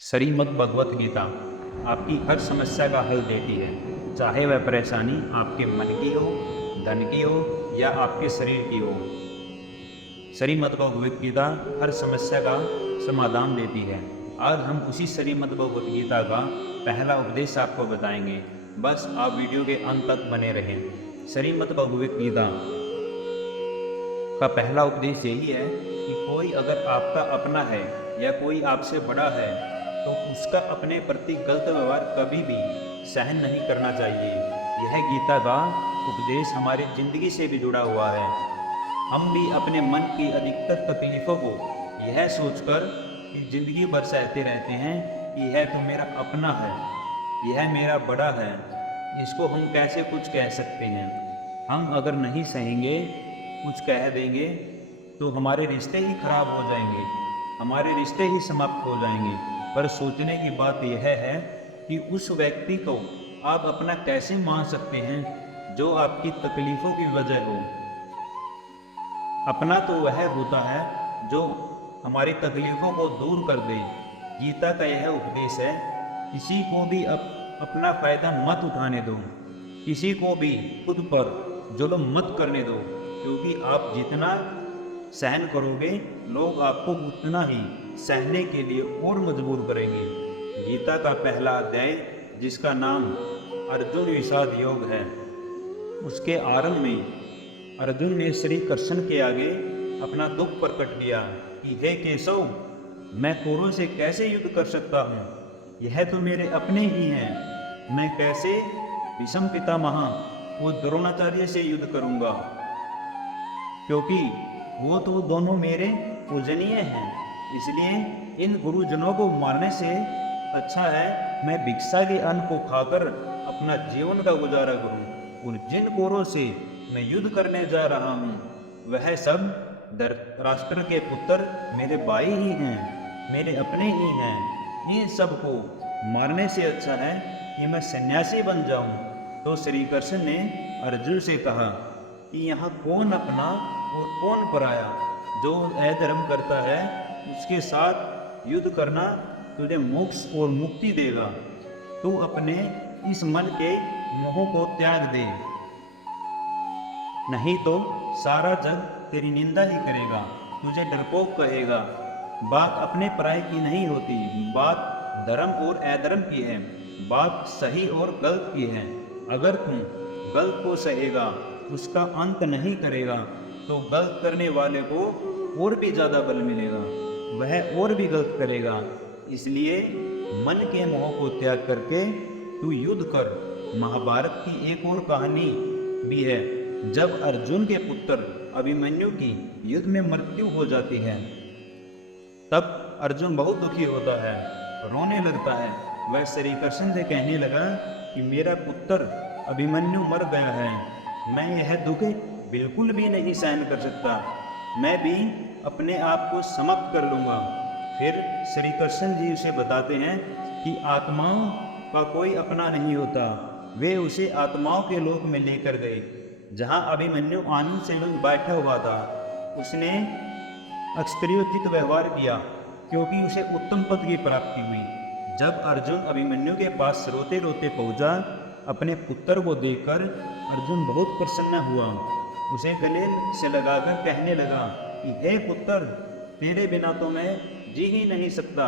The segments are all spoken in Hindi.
श्रीमद् भगवत गीता आपकी हर समस्या का हल देती है, चाहे वह परेशानी आपके मन की हो, धन की हो या आपके शरीर की हो। श्रीमद् भगवत गीता हर समस्या का समाधान देती है। आज हम उसी श्रीमद् भगवत गीता का पहला उपदेश आपको बताएंगे। बस आप वीडियो के अंत तक बने रहें। श्रीमद् भगवत गीता का पहला उपदेश यही है कि कोई अगर आपका अपना है या कोई आपसे बड़ा है तो उसका अपने प्रति गलत व्यवहार कभी भी सहन नहीं करना चाहिए। यह गीता का उपदेश हमारी जिंदगी से भी जुड़ा हुआ है। हम भी अपने मन की अधिकतर तकलीफ़ों को यह सोचकर कि जिंदगी भर सहते रहते हैं कि यह तो मेरा अपना है, यह मेरा बड़ा है, इसको हम कैसे कुछ कह सकते हैं। हम अगर नहीं सहेंगे, कुछ कह देंगे तो हमारे रिश्ते ही खराब हो जाएंगे, हमारे रिश्ते ही समाप्त हो जाएंगे। पर सोचने की बात यह है कि उस व्यक्ति को आप अपना कैसे मान सकते हैं जो आपकी तकलीफ़ों की वजह हो। अपना तो वह होता है जो हमारी तकलीफ़ों को दूर कर दे। गीता का यह उपदेश है, किसी को भी अपना फ़ायदा मत उठाने दो, किसी को भी खुद पर जुल्म मत करने दो, क्योंकि आप जितना सहन करोगे लोग आपको उतना ही सहने के लिए और मजबूर करेंगे। गीता का पहला अध्याय जिसका नाम अर्जुन विषाद योग है, उसके आरंभ में अर्जुन ने श्री कृष्ण के आगे अपना दुख प्रकट किया कि हे केशव, मैं कौरवों से कैसे युद्ध कर सकता हूँ, यह तो मेरे अपने ही हैं। मैं कैसे भीष्म पितामह वो द्रोणाचार्य से युद्ध करूँगा, क्योंकि वो तो दोनों मेरे पूजनीय हैं। इसलिए इन गुरुजनों को मारने से अच्छा है मैं भिक्षा के अन्न को खाकर अपना जीवन का गुजारा करूं। और जिन कौरवों से मैं युद्ध करने जा रहा हूं वह सब धृतराष्ट्र के पुत्र मेरे भाई ही हैं, मेरे अपने ही हैं। इन सब को मारने से अच्छा है कि मैं सन्यासी बन जाऊं। तो श्री कृष्ण ने अर्जुन से कहा कि यहाँ कौन अपना और कौन पराया, जो अधर्म करता है उसके साथ युद्ध करना तुझे मोक्ष और मुक्ति देगा। तू अपने इस मन के मोह को त्याग दे, नहीं तो सारा जग तेरी निंदा ही करेगा, तुझे डरपोक कहेगा। बात अपने पराये की नहीं होती, बात धर्म और अधर्म की है, बात सही और गलत की है। अगर तुम गलत को सहेगा, उसका अंत नहीं करेगा, तो गलत करने वाले को और भी ज़्यादा बल मिलेगा, वह और भी गलत करेगा। इसलिए मन के मोह को त्याग करके तू युद्ध कर। महाभारत की एक और कहानी भी है, जब अर्जुन के पुत्र अभिमन्यु की युद्ध में मृत्यु हो जाती है, तब अर्जुन बहुत दुखी होता है, रोने लगता है। वह श्री कृष्ण से कहने लगा कि मेरा पुत्र अभिमन्यु मर गया है, मैं यह दुख बिल्कुल भी नहीं सहन कर सकता, मैं भी अपने आप को समाप्त कर लूँगा। फिर श्री कृष्ण जी उसे बताते हैं कि आत्माओं का कोई अपना नहीं होता। वे उसे आत्माओं के लोक में लेकर गए, जहाँ अभिमन्यु आनंद से बैठा हुआ था। उसने अक्षत्रियोचित व्यवहार किया क्योंकि उसे उत्तम पद की प्राप्ति हुई। जब अर्जुन अभिमन्यु के पास रोते रोते पहुँचा, अपने पुत्र को देखकर अर्जुन बहुत प्रसन्न हुआ। उसे गले से लगाकर कहने लगा कि हे पुत्र, तेरे बिना तो मैं जी ही नहीं सकता,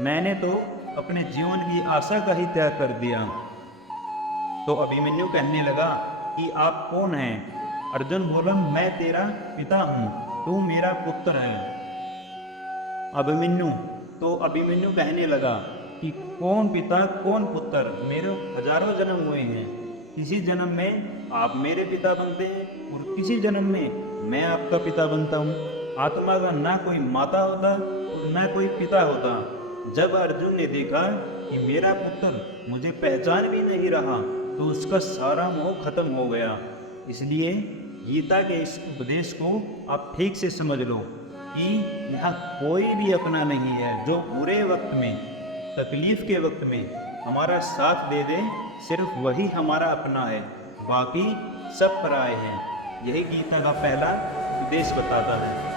मैंने तो अपने जीवन की आशा का ही त्याग कर दिया। तो अभिमन्यु कहने लगा कि आप कौन हैं? अर्जुन बोला, मैं तेरा पिता हूँ, तू मेरा पुत्र है। अभिमन्यु कहने लगा कि कौन पिता कौन पुत्र, मेरे हजारों जन्म हुए हैं, किसी जन्म में आप मेरे पिता बनते हैं और किसी जन्म में मैं आपका पिता बनता हूँ। आत्मा का ना कोई माता होता और ना कोई पिता होता। जब अर्जुन ने देखा कि मेरा पुत्र मुझे पहचान भी नहीं रहा, तो उसका सारा मोह खत्म हो गया। इसलिए गीता के इस उपदेश को आप ठीक से समझ लो कि यहाँ कोई भी अपना नहीं है जो बुरे वक्त में, तकलीफ के वक्त में हमारा साथ दे दे, सिर्फ वही हमारा अपना है, बाकी सब पराये हैं। यही गीता का पहला उपदेश बताता है।